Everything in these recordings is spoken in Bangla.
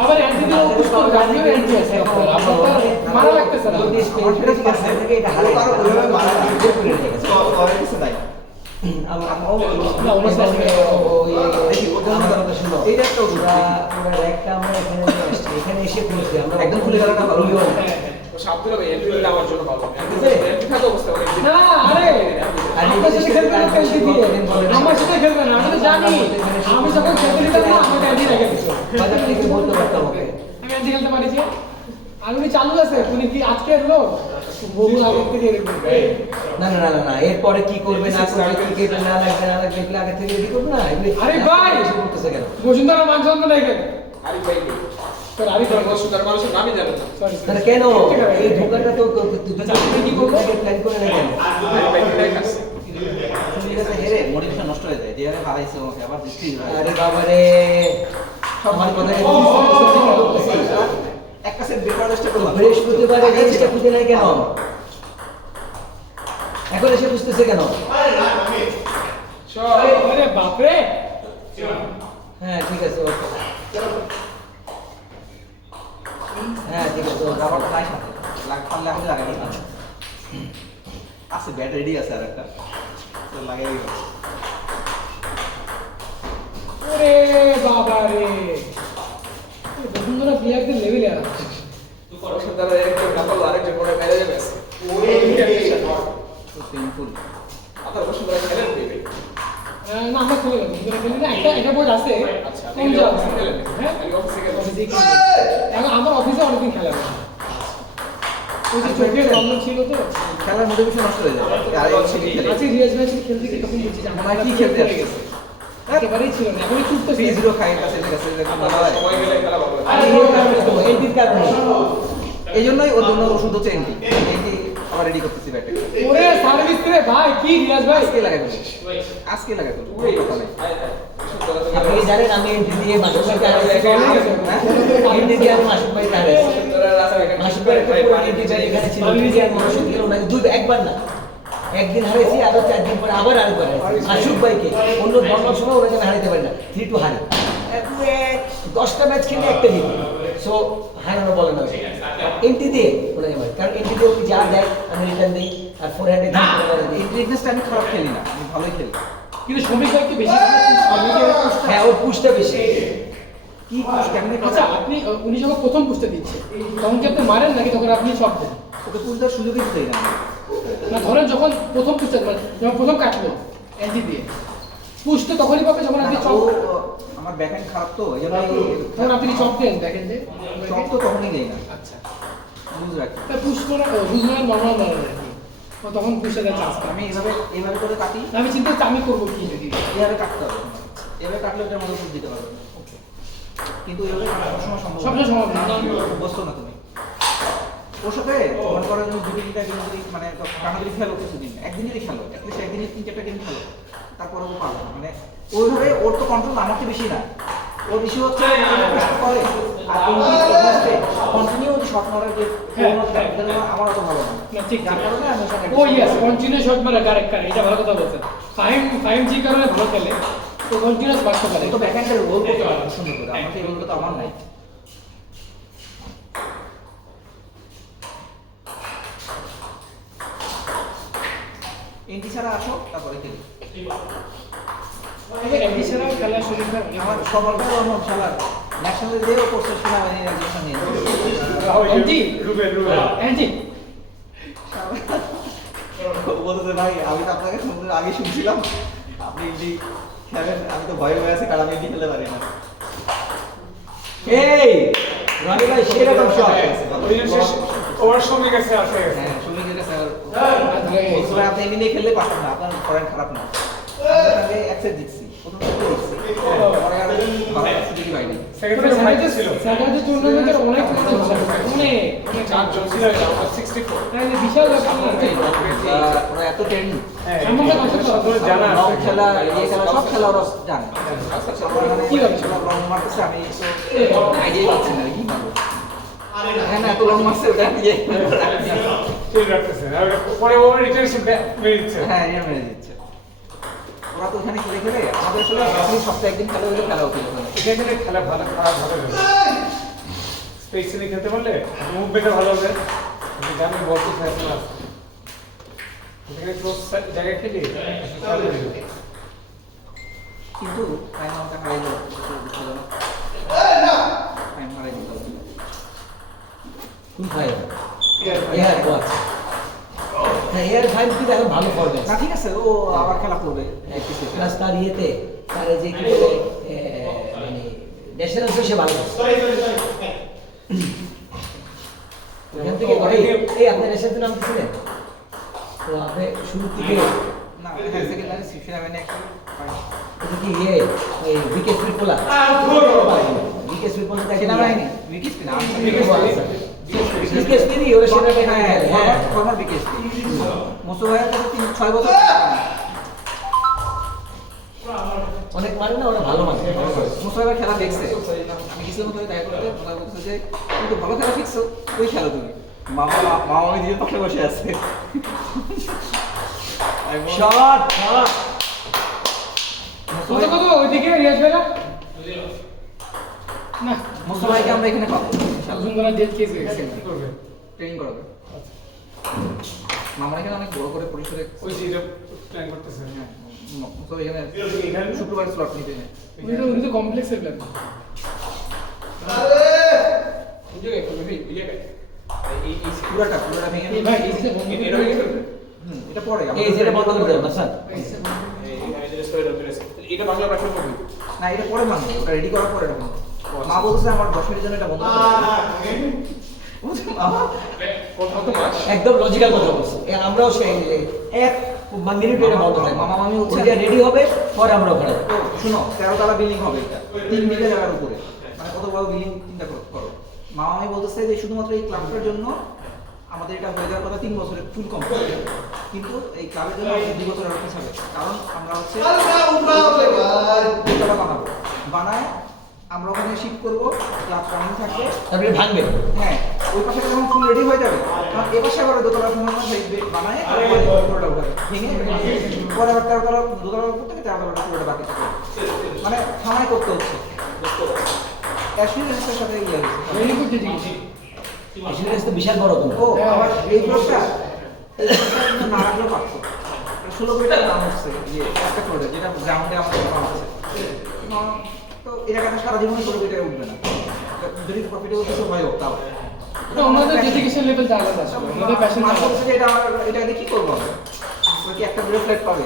আবার অ্যান্টি দিলে পুশ করবে, আপনিও অ্যান্টি আছে আপনার মারা লাগতেছে না। যদি কনফিডেন্স পার্সেন্ট থেকে এটা হারে তারও ওইভাবে মারা করে কিছু নাই। আমার না ওনার সাথে দেখি ওটা শুনো। এইটা একটা ওষুধ। পুরো র্যাকটা আমরা এখানে নিয়ে আসছি, এখানে এসে খুলছি আমরা একদম খুলে গেল না ভালো হলো। সাবধানে ভাই এন্ট্রি দেওয়ার জন্য ভালো এন্ট্রি থাকা অবস্থা মানে না আরে আমার সাথে খেলবে না পেন্সি দিয়ে, আমার সাথে খেলবে না, আমি তো জানি আমি যখন খেলতে দিতাম না আমাকে অ্যান্টি রেখে দিত। বাজার থেকে বলতে পারতাম ওকে। আমি অ্যান্টি খেলতে পারি যে আগুনি চালু আছে, উনি কি আজকে এলো বহু আগে থেকে রেখে না না না না না এরপরে কি করবে না করবে ক্রিকেট না লাগবে না লাগবে এগুলো আগে থেকে রেডি করবে না এগুলো আরে ভাই এসে করতেছে কেন? বসুন্ধরা মান সম্মান নাই কেন আরিফ ভাই তোর আরে সুন্দর মানুষের নামই জানে না সরি তাহলে কেন এই ধোকাটা তো তুই কি করবে আগে প্ল্যান করে না কেন? আরিফ ভাই ঠিক আছে ঠিক আছে হেরে মোটিভেশন নষ্ট হয়ে যায়। যে আরে হারাইছে ওকে আবার দৃষ্টি আরে বাবা রে আমার কথা একটা সেট বের করার চেষ্টা করলাম। বৃহস্পতিবারে জিনিসটা খুঁজে নাই কেন? এখন এসে বুঝতেছে কেন? আরে বাপ রে হ্যাঁ ঠিক আছে ওকে হ্যাঁ ঠিক আছে ওকে রাবারটা নাই সাথে পারলে আমাকে লাগাই দিই আছে ব্যাট রেডি আছে আর একটা তো লাগাই দিই। ওরে বাবা রে বসুন্ধরা প্লেয়ারদের লেভেলে আর সুন্দর একজন কাপল আরেকজন পরে মেরে যাবে তো পেইনফুল। আপনার সুন্দর খেলেন দিবে না আমরা খেলে বসুন্ধরা খেলি না, একটা বই আছে আচ্ছা কোন জায়গা খেলেন হ্যাঁ আমি অফিসে গেলাম অফিসে খেলি। এখন আমার অফিসে অনেকদিন খেলা হয় ওই যে চোখের প্রবলেম ছিল তো খেলার মোটিভেশন নষ্ট হয়ে যায়। আর এই ছিটি খেলে আজকে রিয়াজ ম্যাচ খেলতে গিয়ে তখন বুঝছি যে আমার কি খেলতে আসছে? গেছে একেবারেই ছিল না, এখনই ছুটতে 3-0 খাই কাছে গেছে এরকম ভালো হয়। সময় গেলে খেলা ভালো হয়। আরে এর কারণে তো এন্টির কারণে এই জন্যই ওর জন্য ওষুধ হচ্ছে এন্টি এন্টি আবার রেডি করতেছি ব্যাটে ওরে সার্ভিস রে ভাই কি রিয়াজ ভাই আজকে লাগাই দেবো আজকে লাগাই দেবো ওই কথা নেই। সুন্দর আপনি কি জানেন আমি এন্টি দিয়ে মাসুক ভাইকে হারাইছি এন্টি দিয়ে আমি মাসুক ভাইকে হারাইছি মাসুক ভাইয়ের একটা পুরো এন্টি ব্যাট এখানে ছিল এন্টি দিয়ে আমি মাসুক দিয়ে ওনাকে একবার না একদিন হারাইছি আরো 4 দিন পরে আবার আরেকবার হারাইছি মাসুক ভাইকে অন্য ধর্মের সময় ওনাকে আমি হারাইতে পারি না 3-2 হারি 10টা ম্যাচ খেলে একটা জিতি সো হারানো বলে না এন্টি দিয়ে ওনাকে মারি কারণ এন্টি দিয়ে ওকে যা দেয় আমি রিটার্ন দিই আর ফোর হ্যান্ডে এই ট্রিকনেসটা আমি খারাপ খেলি না আমি ভালোই খেলি। কিন্তু শ্রমিক ভাই একটু বেশি হ্যাঁ ওর পুশটা বেশি কি কেমনি আচ্ছা আপনি উনি যখন প্রথম পুষতে দিচ্ছে তখন কি আপনি মারেন নাকি তখন আপনি সব দেন ওকে পুল দেওয়ার সুযোগই দিই না না ধরেন যখন প্রথম পুষতে মানে যখন প্রথম কাটলো এনজি দিয়ে পুষতে তখনই পাবে যখন আপনি চপ আমার ব্যাকহ্যান্ড খারাপ তো এই জন্য তখন আপনি চপ দেন দেখেন যে চপ তো তখনই দেই না আচ্ছা বুঝ রাখি। তা পুষ করে বুঝ মানে নর্মাল মারেন আর কি তখন পুষে দেওয়ার চান্স আমি এইভাবে করে কাটি আমি চিন্তা করছি আমি করবো কি যদি এইভাবে কাটতে হবে এভাবে কাটলে ওটার মধ্যে ফুল দিতে পারবে কিন্তু এইভাবে কাটার সময় সম্ভব সবসময় সম্ভব না। বসতো না তুমি ওর সাথে মনে করো তুমি দুটো তিনটা গেম যদি মানে কানাডি খেলো কিছুদিন একদিনেরই খেলো অ্যাটলিস্ট একদিনে 3-4টা গেম খেলো তারপরে ও পারবে না। মানে ওইভাবে ওর তো কন্ট্রোল আমার থেকে বেশি না ওর বেশি হচ্ছে করে আর কন্টিনিউ শট মারার যে আমার অত ভালো না না ঠিক যার কারণে আমি ওর সাথে ও ইয়েস কন্টিনিউয়াস শট মারা কারেক্ট এটা ভালো কথা বলছেন ফাইম জি কারণে ভালো খেলে তো কন্টিনিউয়াস মারতে পারে তো ব্যাকহ্যান্ডের রোল করতে পারবে সুন্দর করে আমার সেই রোলটা তো আমার নাই এন্টি ছাড়া আসো তারপরে খেলি এমনি ছাড়াও খেলা শুরু করে আমার সফলটা আমার খেলার ন্যাশনাল ডেও করছে সেনাবাহিনীর একজন নিয়ে এনজি এনজি বলতে ভাই আমি তো আপনাকে শুনতে আগে শুনছিলাম আপনি এন্টি খেলেন আমি তো ভয় হয়ে আছি কারণ আমি এন্টি খেলতে পারি না এই রনি ভাই সেরকম শট ওভার সময় গেছে আছে হ্যাঁ শুনে গেলে স্যার আপনি এমনি খেললে পারতেন না আপনার ফরেন খারাপ না আমি এক সেট জিতছি প্রথম সেটে জিতছি পরে আর ভালো সুযোগই পাইনি সেকেন্ড ফাইনাল ছিল সেকেন্ড টুর্নামেন্টের অনেক অনেক চার জন ছিল 64 তাহলে বিশাল ব্যাপার না ওরা এত ট্রেনিং সম্বন্ধে কথা তো জানা লং খেলা ইয়ে খেলা সব খেলা ওরা জানে কি হবে? লং মারতেছে আমি তো আইডিয়া পাচ্ছি না কি মারবো হ্যাঁ না এত লং মারছে ওটা ইয়ে ঠিক রাখতেছে আর পরে ও রিটেনশন মেরে দিচ্ছে হ্যাঁ ইয়ে মেরে দিচ্ছে ওরা তো ওখানে খেলে খেলে আমাদের আসলে সপ্তাহে একদিন খেলা হলে খেলা হতো ওখানে এখানে খেলা ভালো খারাপ ভালো স্পেসে খেলতে পারলে মুভমেন্টটা ভালো হবে। তুমি জানো বল তো ফ্যাশন আছে। এখানে ক্লোজ জায়গায় খেলি ভালো হবে। কিন্তু টাইম আমাকে হারিয়ে গেল, টাইম হারিয়ে গেল। কোন ভাই এয়ার কোচ হ্যাঁ এয়ার ভাই কিন্তু এখন ভালো ফর্মে না ঠিক আছে, ও আবার খেলা করবে। প্লাস তার ইয়েতে তার এই যে কি বলে মানে ন্যাশনাল সে ভালো এখান থেকে এই আপনার ন্যাশনাল নাম ছিলেন তো আপনি শুরু থেকে না হ্যাঁ সেকেন্ডারি সেভেনে একটা এটা কি ইয়ে ওই উইকেট ট্রিপলা উইকেট ট্রিপলা তাকে সেনা নাম বাহিনী উইকেট না উইকেট স্পিরি ওরা সেনা বাহিনী হ্যাঁ ফরমার উইকেট মোসো ভাইয়ের কাছে 6 বছর অনেক মানে না ওরা ভালো মানে মোসো ভাইয়ের খেলা দেখছে। আমি গেছিলাম ওখানে দেখা করতে, ওরা বলছে যে তুমি তো ভালো খেলা শিখছো, ওই খেলো তুমি। মামা মামা আমি দিয়ে পাশে বসে আছে। শট শট কত কত ওইদিকে রিয়াজ ভাইরা না মোসো ভাইকে আমরা এখানে পাবো ইনশাআল্লাহ। সুন্দর জেল কেস গেছে কি করবে? ট্রেনিং করাবে। মামা এখানে অনেক বড় করে পরিসরে ওই যে এটা প্ল্যান করতেছে। হ্যাঁ মোসো এখানে শুক্রবার স্লট নিতে নেই। উনি তো কমপ্লেক্সের প্ল্যান পুরাটা ভেঙে এই ভাই এই যে বন্ধু এটা পরে এই যেটা বন্ধ করে দেন না স্যার এটা বাংলা ভাষা করবে না, এটা পরে ভাঙবে, ওটা রেডি করার পরে এটা ভাঙবে। মা বলছে আমার 10 মিনিটের জন্য এটা বন্ধ করে দিতে। মামা কত মাস একদম লজিক্যাল কথা বলছি আমরাও সেই এক মিনিট এটা বন্ধ থাকে মামা মামি হচ্ছে ওইটা রেডি হবে পরে আমরা ওখানে তো শুনো 13 তলা বিল্ডিং হবে এটা 3 মিটার জায়গার উপরে, মানে কত বড় বিল্ডিং চিন্তা করো। মামা মামি বলতেছে যে শুধুমাত্র এই ক্লাবটার জন্য আমাদের এটা হয়ে যাওয়ার কথা 3 বছরের ফুল কমপ্লিট, কিন্তু এই ক্লাবের জন্য আমাদের 2 বছর রাখতে হবে, কারণ আমরা হচ্ছে দোতলা বানাবো, বানায় আমরা ওখানে শিফট করবো, ক্লাব রানিং থাকবে। তারপরে ভাঙবে হ্যাঁ ওই পাশে যখন ফুল রেডি হয়ে যাবে তখন এ পাশে আবার দোতলা বানায় পুরোটা উঠাবে, ভেঙে পরে আবার 13 তলা দোতলা উপর থেকে 13 তলাটা পুরোটা বাকি থাকে, মানে থামায় করতে হচ্ছে। অ্যাসিডেন্সের সাথে ইয়ে হয়েছে। ভেরি গুড জিনিস আসলে তো বিশাল বড় তো ও আবার এই ব্লকটা না রাখলেও পারতো 16 কোটি টাকা দাম হচ্ছে ইয়ে একটা করে যেটা গ্রাউন্ডে আমাদের দাম আছে, তো এই টাকাটা সারা জীবনে 16 কোটি টাকা উঠবে না, যদি প্রফিটেবল কিছু হয় হোক তাও। তো ওনাদের ডেডিকেশন লেভেলটা আলাদা আছে ওনাদের প্যাশন মাস বলছে যে এটা দিয়ে কি করবো আমরা? ওরা কি একটা রিফ্লেক্ট পাবে?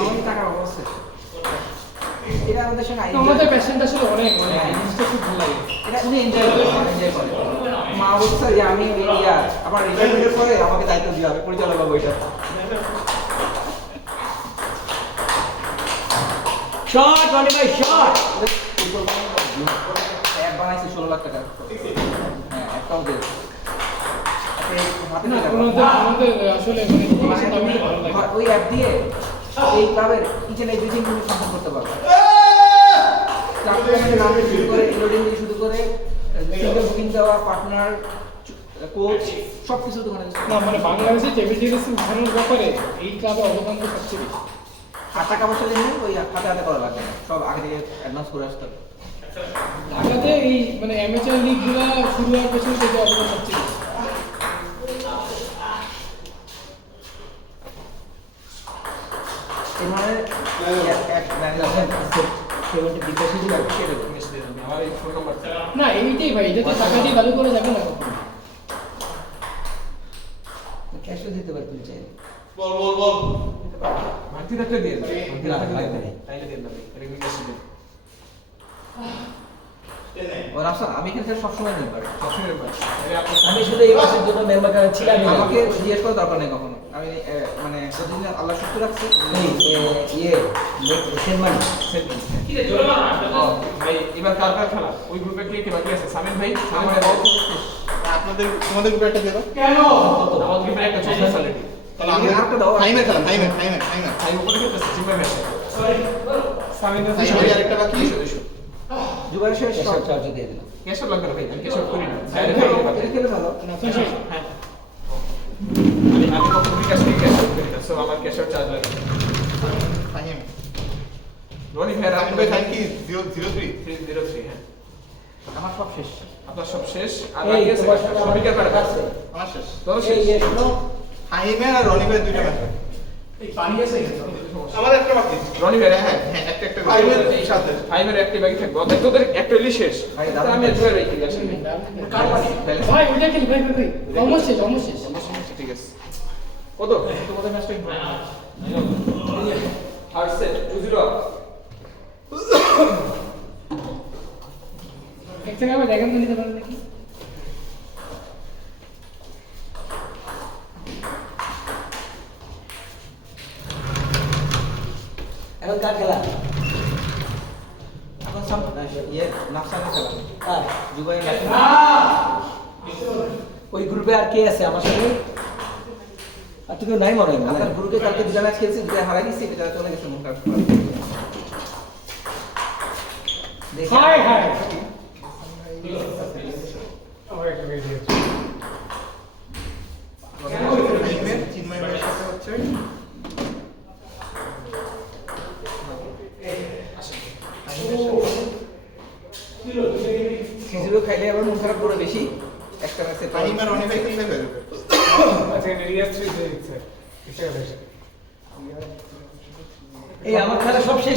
আমাদের টাকার অবস্থা এটা আমাদের সঙ্গে আইডিয়া। আমাদের প্যাশনটা ছিল অনেক মানে জিনিসটা খুব ভালো লাগে এটা উনি এনজয় করে মা বলছে যে আমি ইয়া আবার রিটায়ারমেন্টের পরে আমাকে দায়িত্ব দিয়ে হবে পরিচালক হবো এটা। শট 25 শট অ্যাপ বানাইছি 16 লাখ টাকা। হ্যাঁ একটাও দে না ওনাদের আসলে মানে জিনিসটা আমার ভালো লাগে ওই অ্যাপ দিয়ে এই ক্লাবের ইচ এন্ড এভরিথিং তুমি ফাংশন করতে পারবে। ক্লাবের নাম থেকে শুরু করে লোডিং থেকে শুরু করে সিঙ্গেল বুকিং দেওয়া, পার্টনার, কোচ সবকিছু দোকানে। না মানে বাংলাদেশে টেবিল টেনিস উঠানোর ব্যাপারে এই ক্লাবের অবদান তো সবচেয়ে বেশি আর টাকা পয়সা দিলে ওই হাতে হাতে করা লাগবে না, সব আগে থেকে অ্যাডভান্স করে আসতে হবে। ঢাকাতে এই মানে অ্যামেচার লিগগুলো শুরু হওয়ার পেছনে থেকে অবদান সবচেয়ে বেশি এই ধরনের অ্যাপ ম্যানেজার 70 বিকাশে দিলে আমার এই ফোন নাম্বার না এইটাই ভাই এটাতে টাকা দিয়ে চালু করা যাবে না কখনো ক্যাশও দিতে পারি তুমি চাইলে ভাঙতি থাকলে দিয়ে দেবে, না, লাগবে না। তাইলে দিয়ে দেবে, রেমিটেন্স দিয়ে। ও রাফসান, আমি এখানে থেকে সবসময় মেম্বার, সবসময় মেম্বার। আমি শুধু এই মাসের জন্য মেম্বার কার্ড ছিলাম না আমাকে জিজ্ঞেস করার দরকার নেই কখনো, আমি মানে যতদিন আল্লাহ সুস্থ রাখছে ইয়ে সেনমান ভাই এবার কার কার খেলা ওই গ্রুপে কে বাকি আছে? সামিন ভাই, সামিন ভাই আপনাদের তোমাদের গ্রুপে একটা দেবা কেন আমার গ্রুপে একটা চলছে অলরেডি, তাহলে আমি আরেকটা দাও। টাইমের খেলা টাইমের ভাই উপরে খেলতেছে জিম্বাই ম্যাচ সামিন ভাই টাইমের আরেকটা বাকি জুবাইর শেষ ক্যাশও চার্জ দিয়ে দিলাম কেশব লাগবে না ভাই, আমি কেশব করি না। এটা খেলে ভালো। হ্যাঁ আমি কখনো বিকাশ থেকে কেশব করি না, সো আমার কেশব চার্জ লাগে। টাইম রনি ভাই টাইম রাখবে বাই টাইম কি 003 303 হ্যাঁ আমার সব শেষ। আপনার সব শেষ আর এই বাকি আছে তোমার সাথে আমার শফিকের প্যারা আছে। আমার শেষ। তোর এই শেষ এসলো ফাহিমের আর রনিবের দুইটা ম্যাচ। আমাদের একটা বাকি। রনি ভাই হ্যাঁ হ্যাঁ, একটা একটা ফাহিমের এই সাথে। ফাইমের একটি বাকি থাকবে অর্থাৎ তোদের একটা হইলে শেষ ভাই, তা আমি দারুণ। ধরে রাখি আসলে ভাই ওইটা খেলি ভাই ভাই ভাই অলমোস্ট শেষ অলমোস্ট শেষ ঠিক আছে কত তোমাদের ম্যাচটা ইম্পর্টেন্ট। থার্ড সেট 2-0 এক থেকে আবার ড্রাগন নিতে পারেন নাকি এখন কার খেলা এখন নাফসানের খেলা। আর জুবাই ওই গ্রুপে আর কে আছে আমার সাথে আর তো কেউ নাই মনে হয় আপনার গ্রুপে কালকে দুটা ম্যাচ খেলছি, দুটা হারাই দিচ্ছি, এটা চলে গেছে মন খারাপ করে। দেখি। হাই হাই আমার একটা মেয়ে দিয়েছে ফাহিমের চিন্ময় ভাইয়ের সাথে হচ্ছে খিচুড়ি খাইলে আবার মন খারাপ করে বেশি। একটা ম্যাচে ফাহিম আর রনি ভাই খেললে হয়ে যাবে। আচ্ছা রিয়াজ 3 দিয়ে দিচ্ছে ইচ্ছা করে এই আমার খেলা সব শেষ